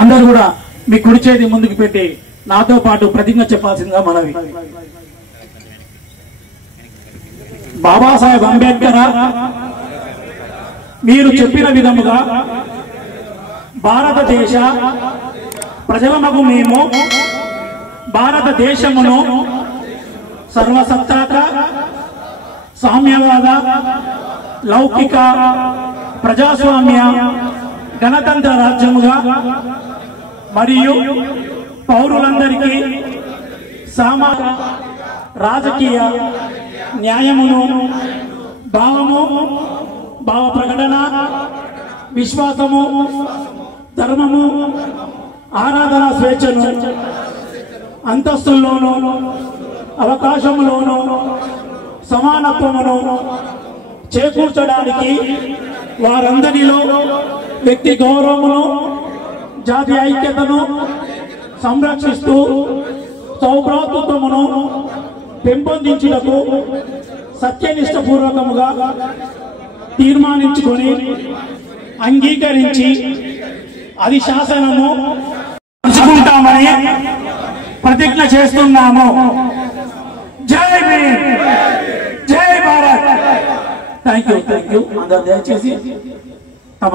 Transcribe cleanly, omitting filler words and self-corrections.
అందరూ కూడా మీ కుడి చేతి ముందుకు పెట్టి నాతో పాటు ప్రతిజ్ఞ చెప్పాల్సిందిగా మనవి. బాబాసాహెబ్ అంబేద్కర్ మీరు చెప్పిన విధముగా భారతదేశ ప్రజలమగు మేము భారతదేశమును సర్వసత్తాక సామ్యవాద లౌకిక ప్రజాస్వామ్య గణతంత్ర రాజ్యముగా మరియు పౌరులందరికీ సామాజిక రాజకీయ న్యాయమును భావ ప్రకటన విశ్వాసము ధర్మము ఆరాధన స్వేచ్ఛను అంతస్తుల్లోనూ అవకాశములోనూ సమానత్వమును చేకూర్చడానికి వారందరిలో వ్యక్తి గౌరవమును జాతి ఐక్యతను సంరక్షిస్తూ సౌభ్రాతృత్వమును పెంపొందించుటకు సత్యనిష్టపూర్వకముగా తీర్మానించుకొని అంగీకరించి అది శాసనము నడుచుకుంటామని ప్రతిజ్ఞ చేస్తున్నాము. జై భీమ్, జై భారత్. Thank you. అందరూ దయచేసి తమ